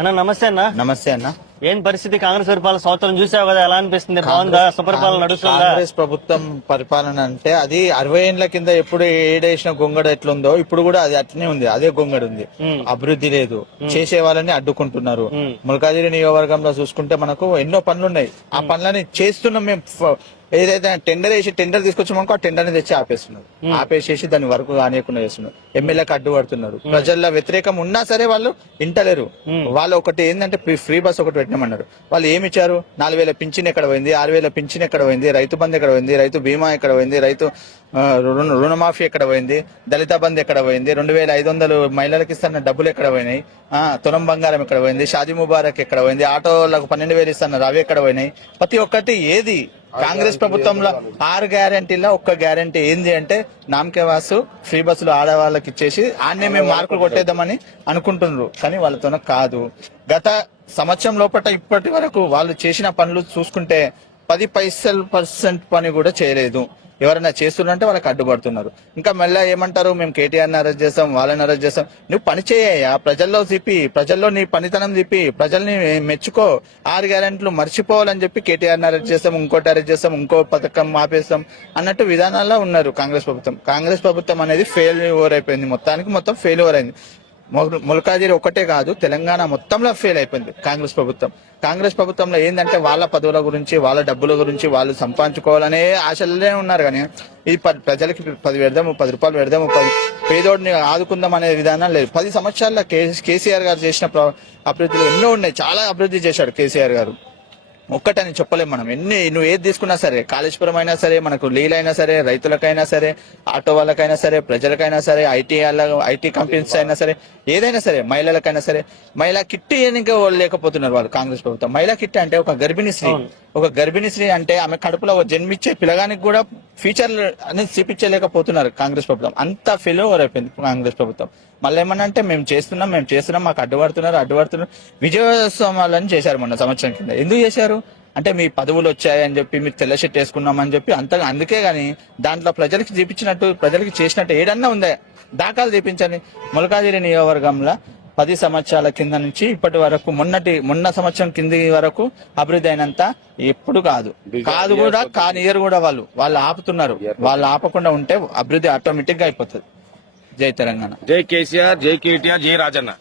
అన్న నమస్తే అన్న. నమస్తే అన్న. ఏం పరిస్థితి? కాంగ్రెస్ పరిపాలన సంవత్సరం చూసావు కదా, ఎలా అనిపిస్తుంది? బాగుందా? సుపరిపాలన నడుస్తుందా? కాంగ్రెస్ ప్రభుత్వం పరిపాలన అంటే అది 60 ఏళ్ల కింద ఎప్పుడు ఏడేసిన గొంగడ ఎట్లుందో ఇప్పుడు కూడా అది అట్లనే ఉంది. అదే గొంగడ ఉంది. అభివృద్ధి లేదు, చేసే వాళ్ళని అడ్డుకుంటున్నారు. ముల్కాజిరి నియోజకవర్గంలో చూసుకుంటే మనకు ఎన్నో పనులు ఉన్నాయి. ఆ పనులని చేస్తున్నాం మేము. ఏదైతే టెండర్ తీసుకొచ్చామనుకో ఆ టెండర్ ని తెచ్చి ఆపేస్తున్నారు. ఆపేసేసి దాని వరకు కానియకుండా చేస్తున్నారు. ఎమ్మెల్యేకి అడ్డుపడుతున్నారు. ప్రజల్లో వ్యతిరేకం ఉన్నా సరే వాళ్ళు వింటలేరు. వాళ్ళు ఒకటి ఏంటంటే ఫ్రీ బస్ ఒకటి పెట్టినామన్నారు. వాళ్ళు ఏమి ఇచ్చారు? 4000 పింఛన్ ఎక్కడ పోయింది? 6000 పింఛన్ ఎక్కడ పోయింది? రైతు బంధు ఎక్కడ పోయింది? రైతు బీమా ఎక్కడ పోయింది? రైతు రుణమాఫీ ఎక్కడ పోయింది? దళిత బంధు ఎక్కడ పోయింది? 2500 మహిళలకు ఇస్తున్న డబ్బులు ఎక్కడ పోయినాయి? తులం బంగారం ఎక్కడ పోయింది? షాదీ ముబారక్ ఎక్కడ పోయింది? ఆటోలకు 12,000 ఇస్తున్నారు, అవి ఎక్కడ పోయినాయి? ప్రతి ఒక్కటి ఏది కాంగ్రెస్ ప్రభుత్వంలో 6 గ్యారంటీలో ఒక్క గ్యారంటీ ఏంది అంటే నామకే వాసు ఫ్రీ బస్సులు ఆడవాళ్ళకి ఇచ్చేసి ఆడనే మేము మార్కులు కొట్టేద్దామని అనుకుంటున్నారు. కానీ వాళ్ళతోనే కాదు. గత సంవత్సరం లోపల ఇప్పటి వరకు వాళ్ళు చేసిన పనులు చూసుకుంటే 10% పని కూడా చేయలేదు. ఎవరైనా చేస్తున్నారంటే వాళ్ళకి అడ్డుపడుతున్నారు. ఇంకా మళ్ళీ ఏమంటారు, మేము కేటీఆర్ని అరెస్ట్ చేస్తాం, వాళ్ళని అరెస్ట్ చేస్తాం. నువ్వు పని చేయ, ప్రజల్లో తిప్పి, ప్రజల్లో నీ పనితనం తిప్పి, ప్రజల్ని మెచ్చుకో. 6 గ్యారెంటీలు మర్చిపోవాలని చెప్పి కేటీఆర్ని అరెస్ట్ చేస్తాం, ఇంకోటి అరెస్ట్ చేస్తాం, ఇంకో పథకం ఆపేస్తాం అన్నట్టు విధానాల్లో ఉన్నారు కాంగ్రెస్ ప్రభుత్వం. కాంగ్రెస్ ప్రభుత్వం అనేది ఫెయిల్యూర్ అయిపోయింది. మొత్తం ఫెయిల్యూర్ అయింది. ముల్కాజిరి ఒక్కటే కాదు, తెలంగాణ మొత్తంలో ఫెయిల్ అయిపోయింది కాంగ్రెస్ ప్రభుత్వం. కాంగ్రెస్ ప్రభుత్వంలో ఏంటంటే వాళ్ళ పదవుల గురించి, వాళ్ళ డబ్బుల గురించి వాళ్ళు సంపాదించుకోవాలనే ఆశలనే ఉన్నారు. కానీ ఇది ప్రజలకి 10 పెడదాము, 10 రూపాయలు పెడదాము, పేదోడిని ఆదుకుందాం అనే విధానం లేదు. 10 సంవత్సరాల కేసీఆర్ గారు చేసిన అభివృద్ధులు ఎన్నో ఉన్నాయి. చాలా అభివృద్ధి చేశాడు కేసీఆర్ గారు. ఒక్కటని చెప్పలేము మనం. నువ్వు ఏది తీసుకున్నా సరే, కాళేశ్వరం అయినా సరే, మనకు లీలైనా సరే, రైతులకైనా సరే, ఆటో వాళ్ళకైనా సరే, ప్రజలకైనా సరే, ఐటీ కంపెనీస్ అయినా సరే, ఏదైనా సరే, మహిళలకైనా సరే, మహిళా కిట్టి లేకపోతున్నారు వాళ్ళు కాంగ్రెస్ ప్రభుత్వం. మహిళా కిట్టి అంటే ఒక గర్భిణీ స్త్రీ అంటే ఆమె కడుపులో జన్మించే పిల్లగానికి కూడా ఫీచర్లు అనేది చూపించలేకపోతున్నారు కాంగ్రెస్ ప్రభుత్వం. అంత ఫెయిల్యూర్ అయిపోయింది కాంగ్రెస్ ప్రభుత్వం. మళ్ళీ ఏమన్నా అంటే మేము చేస్తున్నాం, మాకు అడ్డుపడుతున్నారు. విజయోత్సవాలని చేశారు మొన్న సంవత్సరం కింద. ఎందుకు చేశారు అంటే మీ పదవులు వచ్చాయని చెప్పి, మీరు తెల్ల షర్ట్ వేసుకున్నామని చెప్పి అందుకే గాని దాంట్లో ప్రజలకి చూపించినట్టు, ప్రజలకి చేసినట్టు ఏడన్నా ఉందా? దాఖలు చూపించండి. ముల్కాజిరి నియోజకవర్గంలో 10 సంవత్సరాల కింద నుంచి ఇప్పటి వరకు మొన్న సంవత్సరం కింది వరకు అభివృద్ధి అయినంత ఎప్పుడు కాదు కూడా కానియర్ కూడా వాళ్ళు ఆపుతున్నారు. వాళ్ళు ఆపకుండా ఉంటే అభివృద్ధి ఆటోమేటిక్ గా అయిపోతుంది. జై తెలంగాణ, జై కేసీఆర్, జై కేటీఆర్, జై రాజన్న.